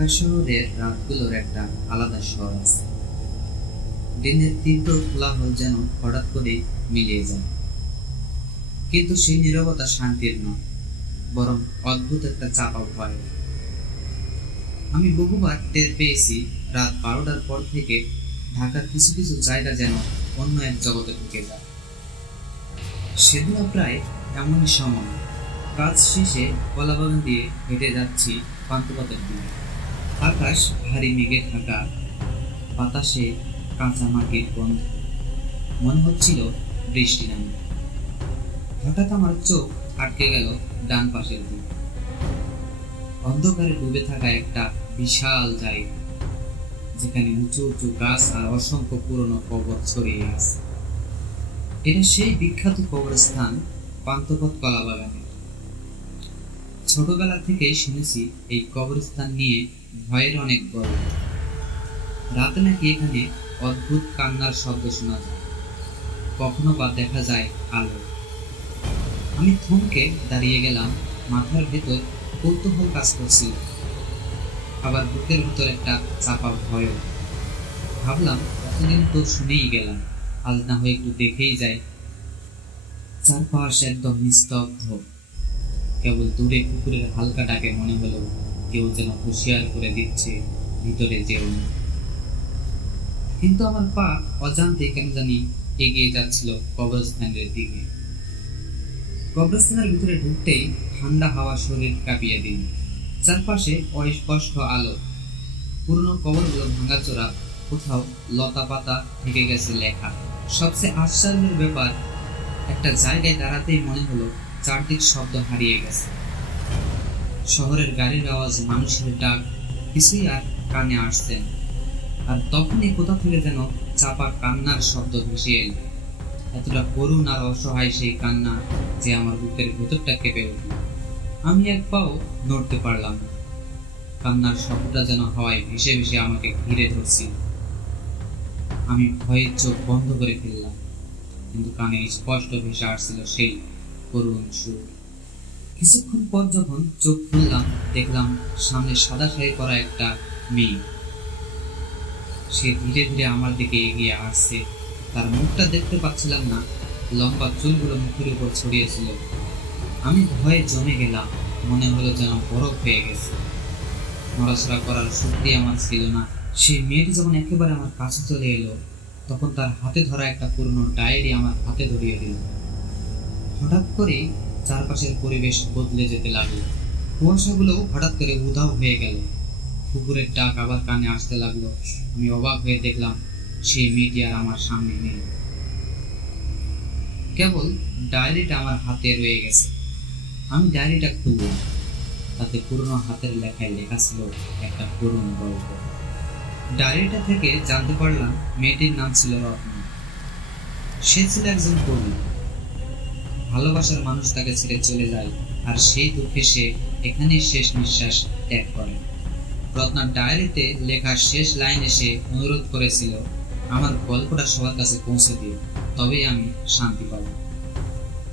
ঢাকা শহরের রাতগুলোর একটা আলাদা স্বর আছে। দিনের তীব্র কোলাহল যেন হঠাৎ করে মিলিয়ে যায়, কিন্তু সেই নীরবতা শান্তির নয়, বরং অদ্ভুত একটা চাপা ভয়। আমি বহুবার টের পেয়েছি রাত 12টার পর থেকে ঢাকার কিছু কিছু জায়গা যেন অন্য এক জগতে ঢুকে যায়। সেদিন প্রায় এমনই সময়, কাজ শেষে কলাবাগান দিয়ে হেঁটে যাচ্ছি পান্থপথের দিকে। আকাশ ভারী মেঘে ঢাকা, বাতাসে কাঁচা মাটির গন্ধ, মনে হচ্ছিল বৃষ্টি নামবে। হঠাৎ আমার চোখ আটকে গেল ডান পাশের দিকে। অন্ধকারে ডুবে থাকা একটা বিশাল জায়গা, যেখানে উঁচু উঁচু গাছ আর অসংখ্য পুরনো কবর ছড়িয়ে আছে। এটা সেই বিখ্যাত কবরস্থান পান্থপথ কলাবাগানে। ছোটবেলা থেকেই শুনেছি এই কবরস্থান নিয়ে ভয়ের অনেক গল্প। রাতে নাকি এখানে অদ্ভুত কান্নার শব্দ শোনা যায়, কখনো বা দেখা যায় আলো। আমি থমকে দাঁড়িয়ে গেলাম, মাথার ভেতর কৌতূহল কাজ করছিল, আবার বুকের ভিতর একটা চাপা ভয়ও। ভাবলাম এতদিন তো শুনেই গেলাম, আজ না হয়ে একটু দেখেই যাই। চারপাশ একদম নিস্তব্ধ, কেবল দূরে কুকুরের হালকা ডাকে মনে হলো কেউ যেন হুঁশিয়ার করে দিচ্ছে ভিতরে যেও না। কিন্তু আমার পা অজান্তে কেন জানি এগিয়ে যাচ্ছিল কবরস্থানের দিকে। কবরস্থানের ভিতরে ঢুকতেই ঠান্ডা হাওয়া শরীর কাঁপিয়ে দিল। চারপাশে অস্পষ্ট আলো, পুরনো কবরগুলো ভাঙাচোরা, কোথাও লতা পাতা থেকে গেছে লেখা। সবচেয়ে আশ্চর্যের ব্যাপার, একটা জায়গায় দাঁড়াতেই মনে হলো চারদিক শব্দ হারিয়ে গেছে। শহরের গাড়ির আওয়াজ, মানুষের ডাক, কিছুই আর কানে আসছে না। আর তখনই কোথা থেকে যেন চাপা কান্নার শব্দ ভেসে এল। এতটা করুণ আর অসহায় সেই কান্না যে আমার বুকের ভেতরটা কেঁপে উঠল। আমি এক পাও নড়তে পারলাম না। কান্নার শব্দটা যেন হাওয়ায় ভেসে ভেসে আমাকে ঘিরে ধরছিল। আমি ভয়ে চোখ বন্ধ করে ফেললাম, কিন্তু কানে স্পষ্ট ভেসে আসছিল সেই করুণ সুর। কিছুক্ষণ পর যখন চোখ খুললাম, দেখলাম সামনে সাদা শাড়ি পরা একটা মেয়ে। সে ধীরে ধীরে আমার দিকে এগিয়ে আসছে। তার মুখটা দেখতে পাচ্ছিলাম না, লম্বা চুলগুলো মুখের উপর ছড়িয়েছিল। আমি ভয়ে জমে গেলাম, মনে হলো যেন বরফ হয়ে গেছে। নড়াচড়া করার শক্তি আমার ছিল না। সেই মেয়েটি যখন একেবারে আমার কাছে চলে এলো, তখন তার হাতে ধরা একটা পুরনো ডায়েরি আমার হাতে ধরিয়ে দিল। হঠাৎ করে চারপাশের পরিবেশ বদলে যেতে লাগলো। কুয়াশাগুলো হঠাৎ করে উধাও হয়ে গেল। কুকুরের ডাক আবার কানে আসতে লাগলো। আমি অবাক হয়ে দেখলাম সেই মেয়েটি আর আমার সামনে নেই, কেবল ডায়েরিটা আমার হাতে রয়ে গেছে। আমি ডায়েরিটা খুললাম, তাতে পুরনো হাতের লেখায় লেখা ছিল একটা করুণ গল্প। ডায়েরিটা থেকে জানতে পারলাম মেয়েটির নাম ছিল রত্না। সে ছিল একজন কবি। ভালোবাসার মানুষ তাকে ছেড়ে চলে যায়, আর সেই দুঃখে সে এখানেই শেষ নিঃশ্বাস ত্যাগ করে। রত্নার ডায়েরিতে লেখার শেষ লাইনে সে অনুরোধ করেছিল, আমার গল্পটা সবার কাছে পৌঁছে দিও, তবেই আমি শান্তি পাব।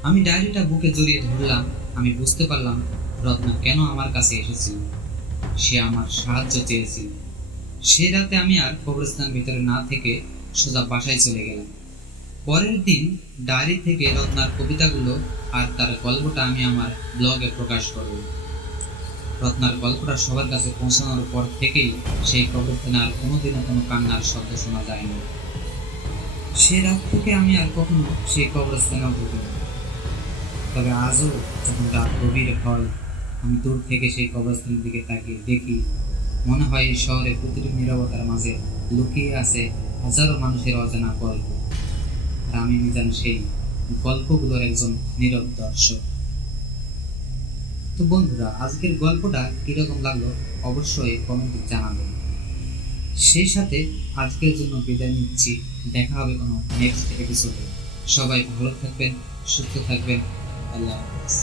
আমি ডায়েরিটা বুকে জড়িয়ে ধরলাম। আমি বুঝতে পারলাম রত্না কেন আমার কাছে এসেছিল। সে আমার সাহায্য চেয়েছিল। সে রাতে আমি আর কবরস্থান ভিতরে না থেকে সোজা বাসায় চলে গেলাম। পরের দিন ডায়েরি থেকে রত্নার কবিতাগুলো আর তার গল্পটা আমি আমার ব্লগে প্রকাশ করব। রত্নার গল্পটা সবার কাছে পৌঁছানোর পর থেকেই সেই কবরস্থানে আর কোনোদিনও কোনো কান্নার শব্দ শোনা যায়নি। সে রাত থেকে আমি আর কখনো সেই কবরস্থানেও ঢুকিনি। তবে আজও যখন রাত গভীর হয়, আমি দূর থেকে সেই কবরস্থানের দিকে তাকিয়ে দেখি, মনে হয় এই শহরের প্রতিটি নীরবতার মাঝে লুকিয়ে আছে হাজারো মানুষের অজানা গল্প। আর আমি জানি সেই গল্পগুলোর একজন নীরব দর্শক। তো বন্ধুরা, আজকের গল্পটা কিরকম লাগলো অবশ্যই কমেন্টে জানাবেন। সেই সাথে আজকের জন্য বিদায় নিচ্ছি। দেখা হবে কোনো নেক্সট এপিসোডে। সবাই ভালো থাকবেন, সুস্থ থাকবেন। আল্লাহ হাফেজ।